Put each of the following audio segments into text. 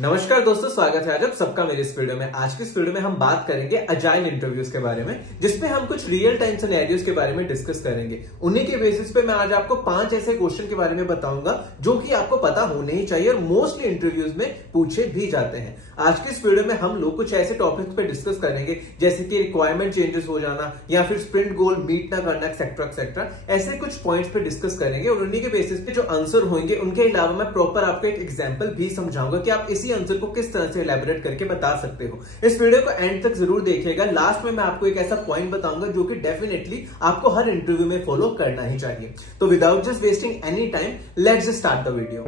नमस्कार दोस्तों, स्वागत है आज आप सबका मेरे इस वीडियो में। आज की इस वीडियो में हम बात करेंगे अजाइल इंटरव्यूज के बारे में, जिसमें हम कुछ रियल टाइम सिनेरियोज के बारे में डिस्कस करेंगे। उन्हीं के बेसिस पे मैं आज आपको 5 ऐसे क्वेश्चन के बारे में बताऊंगा जो कि आपको पता होने ही चाहिए और मोस्टली इंटरव्यूज में पूछे भी जाते हैं। आज की इस वीडियो में हम लोग कुछ ऐसे टॉपिक्स पे डिस्कस करेंगे जैसे कि रिक्वायरमेंट चेंजेस हो जाना या फिर स्प्रिंट गोल मीट ना करना एक्सेट्रा एक्सेट्रा। ऐसे कुछ पॉइंट्स पे डिस्कस करेंगे और उन्हीं के बेसिस पे जो आंसर होंगे उनके अलावा मैं प्रॉपर आपको एक एग्जांपल भी समझाऊंगा कि आप इसी आंसर को किस तरह से एलैबोरेट करके बता सकते हो। इस वीडियो को एंड तक जरूर देखिएगा। लास्ट में मैं आपको एक ऐसा पॉइंट बताऊंगा जो कि डेफिनेटली आपको हर इंटरव्यू में फॉलो करना ही चाहिए। तो without just wasting any time, let's start the video.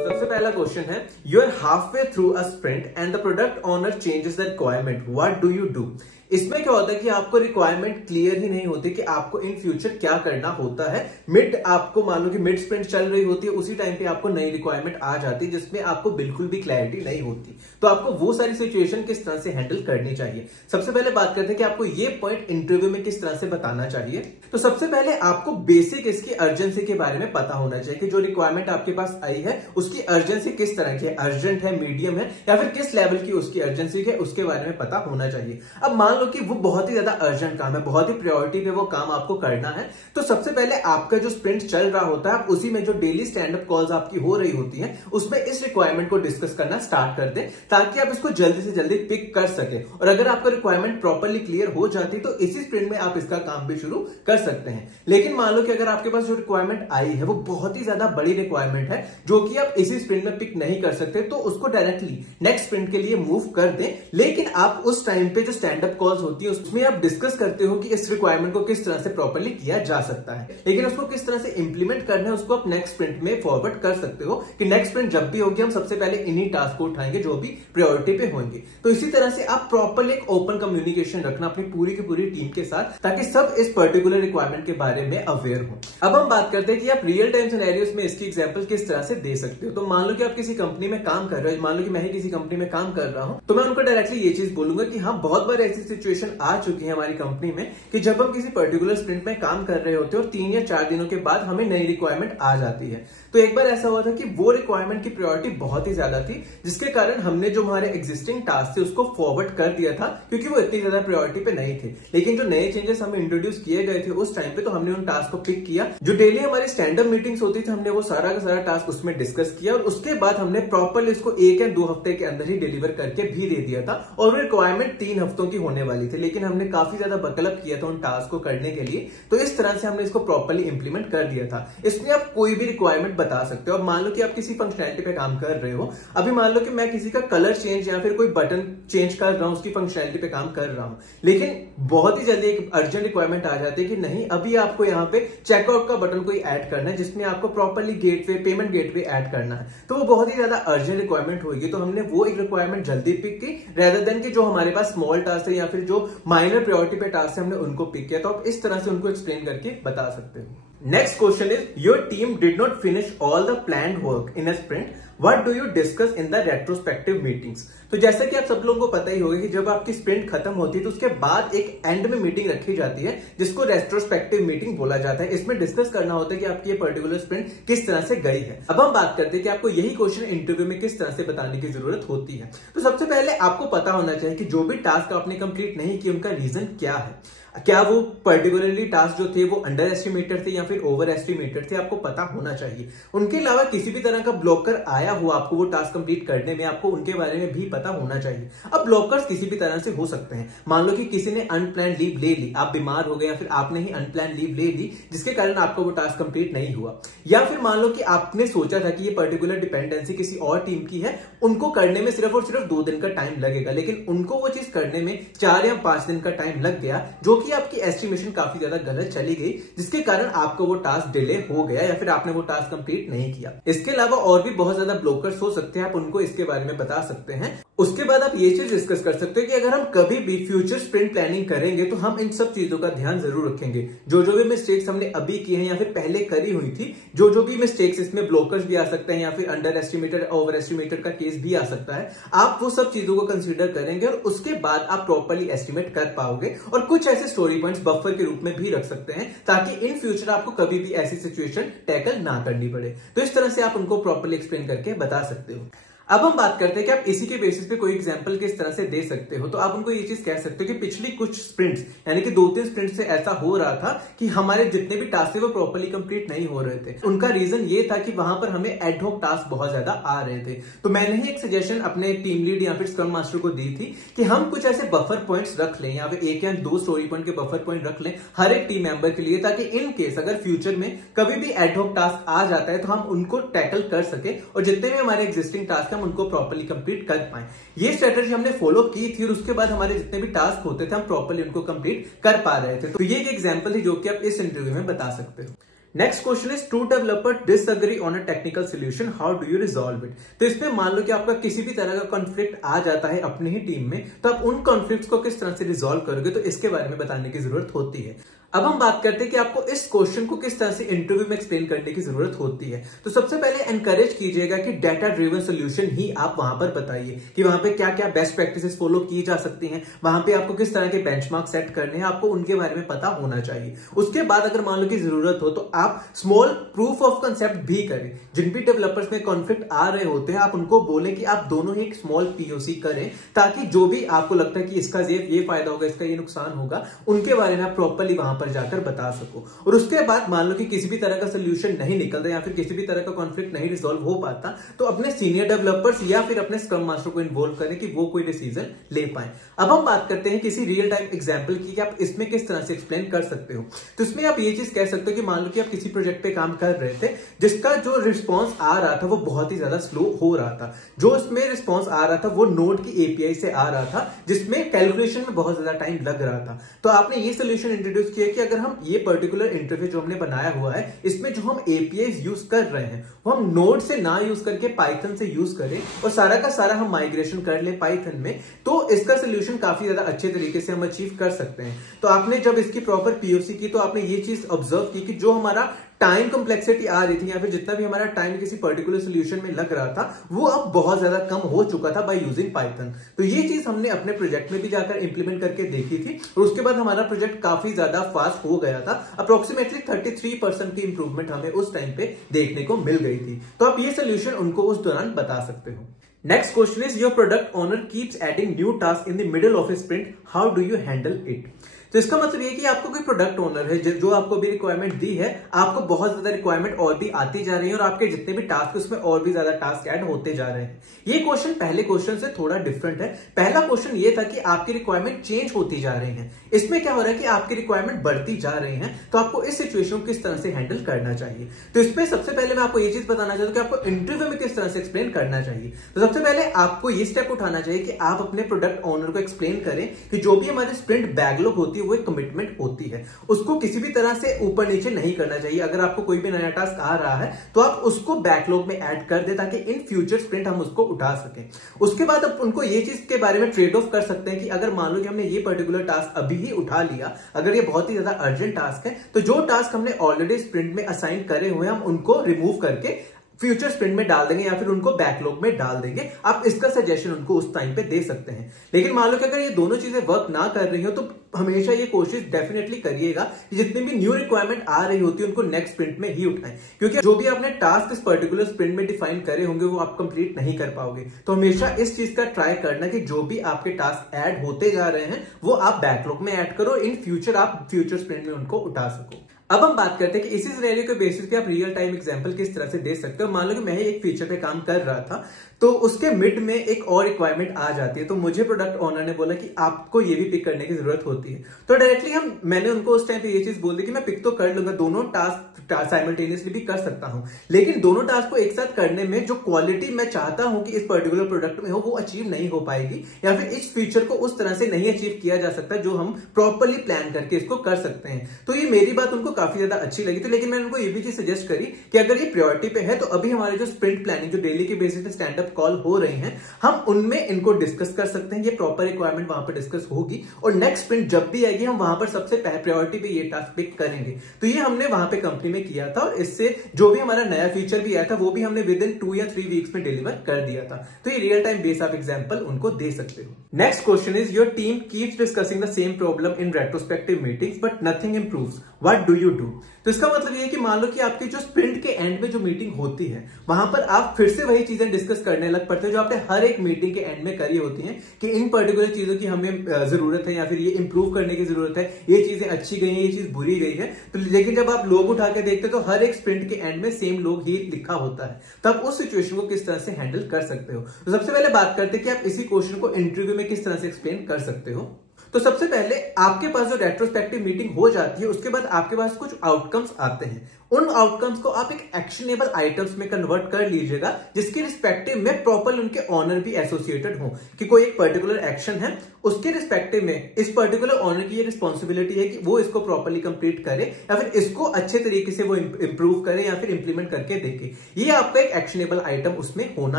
सबसे पहला क्वेश्चन है, you are halfway through a sprint and the product owner changes the requirement, what do you do. इसमें क्या होता है कि आपको रिक्वायरमेंट क्लियर ही नहीं होती कि आपको इन फ्यूचर क्या करना होता है। मिड आपको मान लो कि मिड स्प्रिंट चल रही होती है, उसी टाइम पे आपको नई रिक्वायरमेंट आ जाती है जिसमें आपको बिल्कुल भी क्लैरिटी नहीं होती। तो आपको वो सारी सिचुएशन किस तरह से हैंडल करनी चाहिए। सबसे पहले बात करते हैं कि आपको ये पॉइंट इंटरव्यू में किस तरह से बताना चाहिए। तो सबसे पहले आपको बेसिक इसकी अर्जेंसी के बारे में पता होना चाहिए कि जो रिक्वायरमेंट आपके पास आई है उसकी अर्जेंसी किस तरह की है, अर्जेंट है, मीडियम है या फिर किस लेवल की उसकी अर्जेंसी है, उसके बारे में पता होना चाहिए। अब मान लो कि वो बहुत ही ज्यादा अर्जेंट काम है, बहुत ही प्रायोरिटी पे वो काम आपको करना है, तो सबसे पहले आपका जो स्प्रिंट चल रहा होता है, आप उसी में जो डेली स्टैंड अप कॉल्स आपकी हो रही होती है उसमें इस रिक्वायरमेंट को डिस्कस करना स्टार्ट कर दें ताकि आप इसको जल्दी से जल्दी पिक कर सके। और अगर आपका रिक्वायरमेंट प्रॉपर्ली क्लियर हो जाती तो इसी स्प्रिंट में आप इसका काम भी शुरू कर सकते हैं। लेकिन मान लो कि अगर आपके पास जो रिक्वायरमेंट आई है वो बहुत ही ज्यादा बड़ी रिक्वायरमेंट है जो कि आप इसी स्प्रिंट में पिक नहीं कर सकते, तो उसको डायरेक्टली नेक्स्ट स्प्रिंट के लिए मूव कर दें। लेकिन आप उस टाइम पे जो स्टैंड अप कॉल्स होती है उसमें आप डिस्कस करते हो कि इस रिक्वायरमेंट को किस तरह से प्रॉपर्ली किया जा सकता है, लेकिन उसको किस तरह से इंप्लीमेंट करना है उसको आप नेक्स्ट स्प्रिंट में फॉरवर्ड कर सकते हो कि नेक्स्ट स्प्रिंट जब भी होगी हम सबसे पहले इन्हीं टास्क को उठाएंगे जो भी प्रायोरिटी पे होंगे। तो इसी तरह से आप प्रॉपर्ली एक ओपन कम्युनिकेशन रखना अपनी पूरी की पूरी टीम के साथ ताकि सब इस पर्टिकुलर रिक्वायरमेंट के बारे में अवेयर हो। अब हम बात करते हैं कि आप रियल टाइम सिनेरियोस में इसकी एग्जांपल किस तरह से दे सकते हो। तो मान लो कि आप किसी कंपनी में काम कर रहे हो, मान लो कि मैं ही किसी कंपनी में काम कर रहा हूं, तो मैं उनको डायरेक्टली ये चीज बोलूंगा कि हाँ, बहुत बार ऐसी सिचुएशन आ चुकी है हमारी कंपनी में कि जब हम किसी पर्टिकुलर स्प्रिंट में काम कर रहे होते हैं और 3 या 4 दिनों के बाद हमें नई रिक्वायरमेंट आ जाती है। तो एक बार ऐसा हुआ था कि वो रिक्वायरमेंट की प्रायोरिटी बहुत ही ज्यादा थी, जिसके कारण हमने जो हमारे एग्जिस्टिंग टास्क थे उसको फॉरवर्ड कर दिया था क्योंकि वो इतनी ज्यादा प्रायोरिटी पे नहीं थे। लेकिन जो नए चेंजेस हमें इंट्रोड्यूस किए गए थे उस टाइम पे, तो हमने उन टास्क को पिक किया। जो डेली हमारी स्टैंड अप मीटिंग्स होती थी हमने वो सारा का सारा टास्क उसमें डिस्कस किया और उसके बाद हमने प्रॉपर्ली इसको 1 या 2 हफ्ते के अंदर ही डिलीवर करके भी दे दिया था। और वो रिक्वायरमेंट 3 हफ्तों की होने वाली थी, लेकिन हमने काफी ज्यादा बकलअप किया था उन टास्क को करने के लिए। तो इस तरह से हमने इसको प्रॉपर्ली इंप्लीमेंट कर दिया था। इसमें आप कोई भी रिक्वायरमेंट बता सकते हो। अब मान लो कि आप किसी फंक्शनैलिटी पे काम कर रहे हो, अभी मान लो कि मैं किसी का कलर चेंज या फिर कोई बटन चेंज कर रहा हूं, उसकी फंक्शनैलिटी पे काम कर रहा हूं, लेकिन बहुत ही जल्दी एक अर्जेंट रिक्वायरमेंट आ जाती है कि नहीं, अभी आपको यहाँ पे चेकआउट का बटन कोई ऐड करना है जिसमें आपको properly gateway, payment gateway add करना है। तो वो बहुत ही ज्यादा अर्जेंट रिक्वायरमेंट होगी, तो हमने वो एक रिक्वायरमेंट जल्दी पिक की रेदर देन कि जो हमारे पास स्मॉल टास्क है या फिर जो माइनर प्रायोरिटी पे टास्क है हमने उनको पिक किया। तो आप इस तरह से उनको एक्सप्लेन करके बता सकते हो। Next question is, your team did not finish all the planned work in a sprint. What do you discuss in the retrospective meetings? तो जैसा कि आप सब लोगों को पता ही होगा कि जब आपकी स्प्रिंट खत्म होती है तो उसके बाद एक एंड में मीटिंग रखी जाती है जिसको रेट्रोस्पेक्टिव मीटिंग बोला जाता है। इसमें डिस्कस करना होता है कि आपकी ये पर्टिकुलर स्प्रिंट किस तरह से गई है। अब हम बात करते हैं कि आपको यही क्वेश्चन इंटरव्यू में किस तरह से बताने की जरूरत होती है। तो सबसे पहले आपको पता होना चाहिए कि जो भी टास्क आपने कंप्लीट नहीं किया उनका रीजन क्या है। क्या वो पर्टिकुलरली टास्क जो थे वो अंडर एस्टिमेटेड थे या फिर ओवर एस्टिमेटेड थे, आपको पता होना चाहिए। उनके अलावा किसी भी तरह का ब्लॉकर आया हुआ आपको वो टास्क कंप्लीट करने में, आपको उनके बारे में भी पता होना चाहिए। अब ब्लॉकर्स किसी भी तरह से हो सकते हैं। मान लो कि किसी ने अनप्लान लीव ले ली, आप बीमार हो गए या फिर आपने ही अनप्लान लीव ले ली जिसके कारण आपको वो टास्क कंप्लीट नहीं हुआ, या फिर मान लो कि आपने सोचा था कि ये पर्टिकुलर डिपेंडेंसी किसी और टीम की है, उनको करने में सिर्फ और सिर्फ 2 दिन का टाइम लगेगा, लेकिन उनको वो चीज करने में 4 या 5 दिन का टाइम लग गया, जो कि आपकी एस्टिमेशन काफी ज्यादा गलत चली गई, जिसके कारण आपको वो टास्क डिले हो गया या फिर आपने वो टास्क कंप्लीट नहीं किया। इसके अलावा और भी बहुत ज्यादा ज्यादा ब्लॉकर्स हो सकते हैं, आप उनको इसके बारे में बता सकते हैं। उसके बाद आप ये चीज डिस्कस कर सकते हो कि अगर हम कभी भी फ्यूचर स्प्रिंट प्लानिंग करेंगे तो हम इन सब चीजों का ध्यान जरूर रखेंगे। जो भी मिस्टेक्स हमने अभी किए हैं या फिर पहले करी हुई थी, जो भी मिस्टेक्स, इसमें ब्लॉकर्स भी आ सकते हैं या फिर अंडर एस्टिमेटेड ओवर एस्टिमेटेड का केस भी आ सकता है, आप वो सब चीजों को कंसीडर करेंगे और उसके बाद आप प्रॉपर्ली एस्टिमेट कर पाओगे। और कुछ ऐसे स्टोरी पॉइंट्स बफर के रूप में भी रख सकते हैं ताकि इन फ्यूचर आपको कभी भी ऐसी सिचुएशन टैकल ना करनी पड़े। तो इस तरह से आप उनको प्रॉपर्ली एक्सप्लेन करके बता सकते हो। अब हम बात करते हैं कि आप इसी के बेसिस पे कोई एग्जांपल किस तरह से दे सकते हो। तो आप उनको ये चीज कह सकते हो कि पिछली कुछ स्प्रिंट्स यानी कि 2-3 स्प्रिंट से ऐसा हो रहा था कि हमारे जितने भी टास्क थे वो प्रॉपर्ली कंप्लीट नहीं हो रहे थे। उनका रीजन ये था कि वहां पर हमें एड हॉक टास्क बहुत ज्यादा आ रहे थे। तो मैंने ही एक सजेशन अपने टीम लीड या फिर स्क्रम मास्टर को दी थी कि हम कुछ ऐसे बफर पॉइंट्स रख लें या फिर 1 या 2 स्टोरी पॉइंट के बफर पॉइंट रख लें हर एक टीम मेंबर के लिए, ताकि इन केस अगर फ्यूचर में कभी भी एड हॉक टास्क आ जाता है तो हम उनको टैकल कर सके और जितने भी हमारे एग्जिस्टिंग टास्क हम उनको प्रॉपर्ली कंप्लीट कर पाए। ये स्ट्रेटजी हमने फॉलो की थी और उसके बाद हमारे जितने भी टास्क होते थे हम प्रॉपर्ली उनको कंप्लीट कर पा रहे थे। तो ये एक एग्जांपल है जो कि आप इस इंटरव्यू में बता सकते हो। Next question is, two developer disagree on a technical solution, how do you resolve it. तो इसमें मान लो कि आपका किसी भी तरह का कॉन्फ्लिक्ट आ जाता है अपनी ही टीम में, तो आप उन कॉन्फ्लिक्ट्स को किस तरह से रिजॉल्व करोगे, तो इसके बारे में बताने की जरूरत होती है। अब हम बात करते हैं कि आपको इस क्वेश्चन को किस तरह से इंटरव्यू में एक्सप्लेन करने की जरूरत होती है। तो सबसे पहले एनकरेज कीजिएगा कि डेटा ड्रिवन सोल्यूशन ही आप वहां पर बताइए कि वहां पे क्या क्या बेस्ट प्रैक्टिसेस फॉलो की जा सकती हैं, वहां पे आपको किस तरह के बेंचमार्क सेट करने हैं, आपको उनके बारे में पता होना चाहिए। उसके बाद अगर मान लो कि जरूरत हो तो आप स्मॉल प्रूफ ऑफ कंसेप्ट भी करें। जिन भी डेवलपर्स में कॉन्फ्लिक्ट आ रहे होते हैं आप उनको बोलें कि आप दोनों ही एक स्मॉल पीओसी करें, ताकि जो भी आपको लगता है कि इसका ये फायदा होगा, इसका ये नुकसान होगा, उनके बारे में आप प्रॉपर्ली वहां पर जाकर बता सको। और उसके बाद मान लो कि किसी भी तरह का सोल्यूशन नहीं निकलता या फिर किसी भी तरह का कॉन्फ्लिक्ट नहीं रिजॉल्व हो पाता, तो अपने सीनियर डेवलपर्स या फिर अपने स्क्रम मास्टर को इन्वॉल्व करें कि वो कोई डिसीजन ले पाए। अब हम बात करते हैं किसी रियल टाइम एग्जांपल की कि आप इसमें किस तरह से एक्सप्लेन कर सकते हो। तो इसमें आप ये चीज कह सकते हो कि मान लो कि आप किसी प्रोजेक्ट पे काम कर रहे थे जिसका जो रिस्पॉन्स आ रहा था वो बहुत ही ज्यादा स्लो हो रहा था। जो इसमें रिस्पॉन्स आ रहा था वो नोड की एपीआई से आ रहा था, जिसमें कैलकुलेशन में बहुत ज्यादा टाइम लग रहा था। तो आपने ये सोल्यूशन इंट्रोड्यूस किया कि अगर हम ये पर्टिकुलर इंटरफेस जो हमने बनाया हुआ है इसमें जो हम एपीआई यूज कर रहे हैं वो हम नोड से ना यूज करके पाइथन से यूज करें और सारा का सारा हम माइग्रेशन कर ले पाइथन में, तो इसका सोल्यूशन काफी ज्यादा अच्छे तरीके से हम अचीव कर सकते हैं। तो आपने जब इसकी प्रॉपर पीओसी की तो आपने ये चीज ऑब्जर्व की कि जो हमारा टाइम कॉम्प्लेक्सिटी आ रही थी या फिर जितना भी हमारा टाइम किसी पर्टिकुलर सोल्यूशन में लग रहा था वो अब बहुत ज्यादा कम हो चुका था बाय यूजिंग पाइथन। तो ये चीज हमने अपने प्रोजेक्ट में भी जाकर इंप्लीमेंट करके देखी थी और उसके बाद हमारा प्रोजेक्ट काफी ज्यादा फास्ट हो गया था। अप्रोक्सीमेटली 33% की इंप्रूवमेंट हमें उस टाइम पे देखने को मिल गई थी। तो आप ये सोल्यूशन उनको उस दौरान बता सकते हो। Next question is, your product owner keeps adding new task in the middle of A sprint, how do you handle it. तो इसका मतलब ये कि आपको कोई प्रोडक्ट ओनर है जो आपको भी रिक्वायरमेंट दी है, आपको बहुत ज्यादा रिक्वायरमेंट और भी आती जा रही है और आपके जितने भी टास्क उसमें और भी ज्यादा टास्क ऐड होते जा रहे हैं। ये क्वेश्चन पहले क्वेश्चन से थोड़ा डिफरेंट है। पहला क्वेश्चन ये था कि आपकी रिक्वायरमेंट चेंज होती जा रही है, इसमें क्या हो रहा है कि आपकी रिक्वायरमेंट बढ़ती जा रही है, तो आपको इस सिचुएशन को किस तरह से हैंडल करना चाहिए। तो इसमें सबसे पहले मैं आपको ये चीज बताना चाहता हूं कि आपको इंटरव्यू में किस तरह से एक्सप्लेन करना चाहिए। तो सबसे पहले आपको ये स्टेप उठाना चाहिए कि आप अपने प्रोडक्ट ओनर को एक्सप्लेन करें कि जो भी हमारी स्प्रिंट बैकलॉग होती है वो एक कमिटमेंट होती है, उसको किसी भी तरह से ऊपर नीचे नहीं करना चाहिए। अगर आपको कोई भी नया टास्क आ रहा है तो आप उसको बैकलॉग में ऐड कर दे ताकि इन फ्यूचर स्प्रिंट हम उसको उठा सकें। उसके बाद आप उनको ये चीज के बारे में ट्रेड ऑफ कर सकते हैं कि अगर मान लो कि हमने ये पर्टिकुलर टास्क अभी ही उठा लिया, अगर ये बहुत ही ज्यादा अर्जेंट टास्क है तो जो टास्क हमने ऑलरेडी स्प्रिंट में असाइन करे हुए हम उनको रिमूव करके फ्यूचर स्प्रिंट में डाल देंगे या फिर उनको बैकलॉग में डाल देंगे। आप इसका सजेशन उनको उस टाइम पे दे सकते हैं। लेकिन मान लो कि अगर ये दोनों चीजें वर्क ना कर रही हो तो हमेशा ये कोशिश डेफिनेटली करिएगा कि जितनी भी न्यू रिक्वायरमेंट आ रही होती है उनको नेक्स्ट स्प्रिंट में ही उठाएं, क्योंकि जो भी आपने टास्क इस पर्टिकुलर स्प्रिंट में डिफाइन करे होंगे वो आप कंप्लीट नहीं कर पाओगे। तो हमेशा इस चीज का ट्राई करना कि जो भी आपके टास्क ऐड होते जा रहे हैं वो आप बैकलॉग में ऐड करो, इन फ्यूचर आप फ्यूचर स्प्रिंट में उनको उठा सको। अब हम बात करते हैं कि इसी सिनेरियो के बेसिस पे आप रियल टाइम एग्जांपल किस तरह से दे सकते हो। मान लो कि मैं एक फीचर पे काम कर रहा था तो उसके मिड में एक और रिक्वायरमेंट आ जाती है, तो मुझे प्रोडक्ट ओनर ने बोला कि आपको ये भी पिक करने की जरूरत होती है। तो डायरेक्टली मैंने उनको उस टाइम पे ये चीज बोल दी कि मैं पिक तो कर लूंगा, दोनों टास्क साइमल्टेनियसली भी कर सकता हूं, लेकिन दोनों टास्क को एक साथ करने में जो क्वालिटी मैं चाहता हूं कि इस पर्टिकुलर प्रोडक्ट में हो वो अचीव नहीं हो पाएगी, या फिर इस फीचर को उस तरह से नहीं अचीव किया जा सकता जो हम प्रॉपर्ली प्लान करके इसको कर सकते हैं। तो ये मेरी बात उनको काफी ज्यादा अच्छी लगी थी, लेकिन मैंने उनको ये भी चीज सजेस्ट करी कि अगर ये प्रायोरिटी पे है तो अभी हमारे जो स्प्रिंट प्लानिंग जो डेली के बेसिस पे स्टैंड अप कॉल हो रहे हैं, हम उनमें इनको डिस्कस कर सकते हैं। ये प्रॉपर रिक्वायरमेंट वहां पर डिस्कस होगी और नेक्स्ट स्प्रिंट जब भी आएगी हम वहां पर सबसे प्रायोरिटी पे ये टास्क पिक करेंगे। तो ये हमने वहां पे कंपनी में किया था और इससे जो भी हमारा नया फीचर भी आया था वो भी हमने विद इन 2 या 3 वीक्स में डिलीवर कर दिया था। तो ये रियल टाइम बेस आप एग्जांपल उनको दे सकते हो। Next question is your team keeps discussing the same problem in retrospective meetings but nothing improves, what do you do? तो इसका मतलब ये है कि मान लो कि आपकी जो स्प्रिंट के एंड में जो मीटिंग होती है वहां पर आप फिर से वही चीजें डिस्कस करने लग पड़ते हो जो आपने हर एक मीटिंग के एंड में करी होती हैं कि इन पर्टिकुलर चीजों की हमें जरूरत है या फिर ये इंप्रूव करने की जरूरत है, ये चीजें अच्छी गई है, ये चीज बुरी गई है। तो लेकिन जब आप लोग उठा के देखते हो तो हर एक स्प्रिंट के एंड में सेम लोग ही लिखा होता है। तो आप उस सिचुएशन को किस तरह से हैंडल कर सकते हो? तो सबसे पहले बात करते हैं कि आप इसी क्वेश्चन को इंटरव्यू में किस तरह से एक्सप्लेन कर सकते हो। तो सबसे पहले आपके पास जो रेट्रोस्पेक्टिव मीटिंग हो जाती है उसके बाद आपके पास कुछ आउटकम्स आते हैं। उन आउटकम्स को आप एक एक्शनेबल आइटम्स में कन्वर्ट कर लीजिएगा जिसके रिस्पेक्टिव में प्रॉपर उनके ऑनर भी एसोसिएटेड हो कि कोई एक पर्टिकुलर एक्शन है उसके रिस्पेक्टिव में इस पर्टिकुलर ऑनर की ये रिस्पॉन्सिबिलिटी है कि वो इसको प्रॉपर्ली कंप्लीट करे या फिर इसको अच्छे तरीके से वो इंप्रूव करे या फिर इंप्लीमेंट करके देखे। ये आपका एक एक्शनेबल आइटम उसमें होना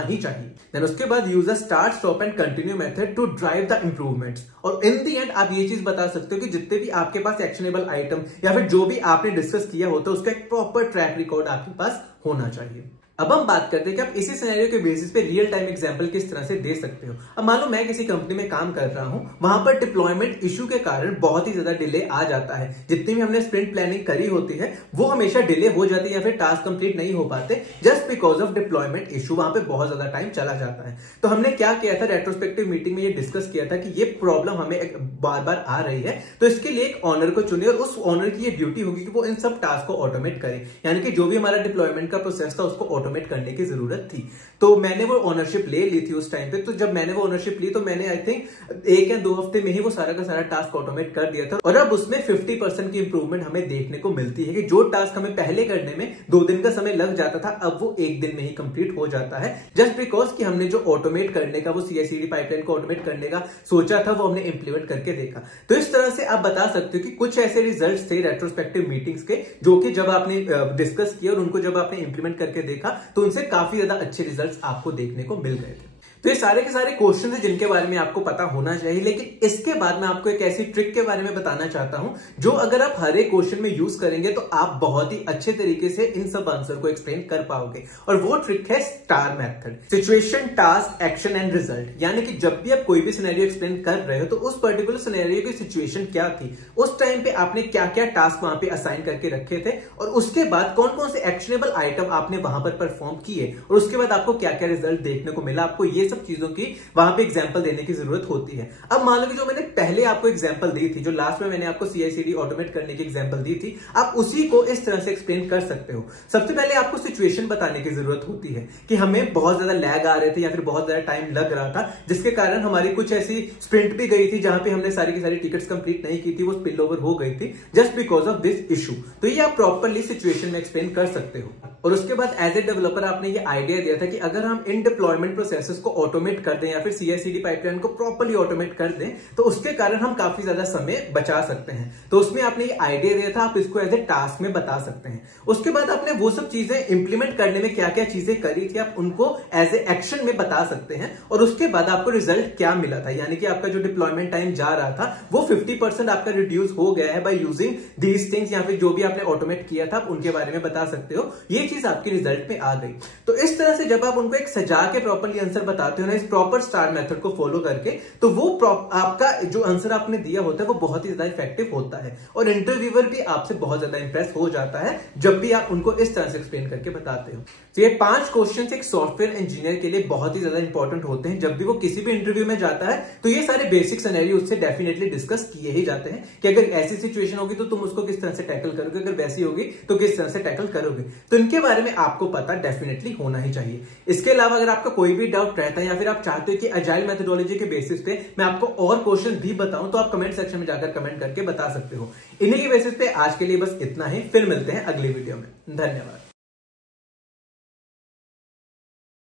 ही चाहिए। देन उसके बाद use a start stop and continue method to drive the improvements. और इन द एंड आप ये चीज बता सकते हो कि जितने भी आपके पास एक्शनेबल आइटम या फिर जो भी आपने डिस्कस किया होता है उसका एक प्रॉपर ट्रैक रिकॉर्ड आपके पास होना चाहिए। अब हम बात करते हैं कि आप इसी सिनेरियो के बेसिस पे रियल टाइम एग्जांपल किस तरह से दे सकते हो। अब मान लो मैं किसी कंपनी में काम कर रहा हूं, वहां पर डिप्लॉयमेंट इशू के कारण बहुत ही ज्यादा डिले आ जाता है। जितनी भी हमने स्प्रिंट प्लानिंग करी होती है वो हमेशा डिले हो जाती है या फिर टास्क कंप्लीट नहीं हो पाते just because of deployment issue. वहां पर बहुत ज्यादा टाइम चला जाता है। तो हमने क्या किया था, रेट्रोस्पेक्टिव मीटिंग में ये डिस्कस किया था कि ये प्रॉब्लम हमें बार बार आ रही है, तो इसके लिए एक ऑनर को चुने और उस ऑनर की ये ड्यूटी होगी कि वो इन सब टास्क को ऑटोमेट करे। यानी कि जो भी हमारा डिप्लॉयमेंट का प्रोसेस था उसको ऑटोमेट करने की जरूरत थी। तो मैंने वो ओनरशिप ले ली थी उस टाइम पे। तो जब मैंने वो ओनरशिप ली तो मैंने आई थिंक 1 या 2 हफ्ते में ही वो सारा का सारा टास्क ऑटोमेट कर दिया था। और अब उसमें 50% की इंप्रूवमेंट हमें देखने को मिलती है कि जो टास्क हमें पहले करने में 2 दिन का समय लग जाता था अब वो 1 दिन में ही कंप्लीट हो जाता है, जस्ट बिकॉज कि हमने जो ऑटोमेट करने का वो CI/CD पाइपलाइन को ऑटोमेट करने का सोचा था वो हमने इंप्लीमेंट करके देखा। तो इस तरह से आप बता सकते हो कि कुछ ऐसे रिजल्ट्स थे रेट्रोस्पेक्टिव मीटिंग्स के जो कि जब आपने डिस्कस किया और उनको जब आपने इंप्लीमेंट करके देखा तो उनसे काफी ज्यादा अच्छे रिजल्ट्स आपको देखने को मिल गए थे। तो ये सारे के सारे क्वेश्चन है जिनके बारे में आपको पता होना चाहिए। लेकिन इसके बाद मैं आपको एक ऐसी ट्रिक के बारे में बताना चाहता हूं जो अगर आप हर एक क्वेश्चन में यूज करेंगे तो आप बहुत ही अच्छे तरीके से इन सब आंसर को एक्सप्लेन कर पाओगे। और वो ट्रिक है star method, situation, task, action and result. यानी कि जब भी आप कोई भी सिनेरियो एक्सप्लेन कर रहे हो तो उस पर्टिकुलर सिनेरियो की सिचुएशन क्या थी, उस टाइम पे आपने क्या क्या टास्क वहां पे असाइन करके रखे थे और उसके बाद कौन कौन से एक्शनेबल आइटम आपने वहां पर परफॉर्म किए और उसके बाद आपको क्या क्या रिजल्ट देखने को मिला। आपको ये सब चीजों की वहां पे एग्जांपल देने की जरूरत होती है। अब मान लो कि जो मैंने पहले आपको एग्जांपल दी थी, जो लास्ट में मैंने आपको CI/CD ऑटोमेट करने की एग्जांपल दी थी, आप उसी को इस तरह से एक्सप्लेन कर सकते हो। सबसे पहले आपको सिचुएशन बताने की जरूरत होती है कि हमें बहुत ज्यादा लैग आ रहे थे या फिर बहुत ज्यादा टाइम लग रहा था जिसके कारण हमारी कुछ ऐसी स्प्रिंट भी गई थी जहां पे हमने सारी की सारी टिकट्स कंप्लीट नहीं की थी, वो स्पिल ओवर हो गई थी just because of this issue. तो ये आप प्रॉपरली सिचुएशन में एक्सप्लेन कर सकते हो। और उसके बाद एज ए डेवलपर आपने ये आइडिया दिया था कि अगर हम इन डिप्लॉयमेंट प्रोसेसेस को ऑटोमेट कर दें या फिर CI/CD पाइपलाइन को प्रॉपर्ली ऑटोमेट कर दें तो उसके कारण हम काफी ज्यादा समय बचा सकते हैं। तो उसमें आपने ये आइडिया दिया था, आप इसको एज ए टास्क में बता सकते हैं। उसके बाद आपने वो सब चीजें इंप्लीमेंट करने में क्या क्या चीजें करी थी आप उनको एज ए एक्शन में बता सकते हैं। और उसके बाद आपको रिजल्ट क्या मिला था, यानी कि आपका जो डिप्लॉयमेंट टाइम जा रहा था वो 50% आपका रिड्यूस हो गया है बाय यूजिंग दीज थिंग्स, या फिर जो भी आपने ऑटोमेट किया था आप उनके बारे में बता सकते हो। ये चीज आपकी रिजल्ट में आ गई। तो इस तरह से जब आप उनको एक सजा के प्रॉपरली आंसर बताते हो ना, इस प्रॉपर स्टार मेथड को फॉलो करके, तो वो आपका जो आंसर आपने दिया होता है वो बहुत ही ज्यादा इफेक्टिव होता है और इंटरव्यूअर भी आपसे बहुत ज्यादा इंप्रेस हो जाता है जब भी आप उनको इस तरह से एक्सप्लेन करके बताते हो। तो ये 5 क्वेश्चन एक सॉफ्टवेयर इंजीनियर के लिए बहुत ही ज्यादा इंपॉर्टेंट होते हैं। जब भी वो किसी भी इंटरव्यू में जाता है तो ये सारे बेसिक सिनेरियो उससे डेफिनेटली डिस्कस किए ही जाते हैं कि अगर ऐसी सिचुएशन होगी तो तुम उसको किस तरह से टैकल करोगे, अगर वैसी होगी तो किस तरह से टैकल करोगे। तो इनके बारे में आपको पता डेफिनेटली होना ही चाहिए। इसके अलावा अगर आपका कोई भी डाउट रहता है या फिर आप चाहते हो कि अजाइल मेथोडोलॉजी के बेसिस पे मैं आपको और क्वेश्चन भी बताऊं तो आप कमेंट सेक्शन में जाकर कमेंट करके बता सकते हो। इन्हीं के बेसिस पे आज के लिए बस इतना ही, फिर मिलते हैं अगली वीडियो में। धन्यवाद।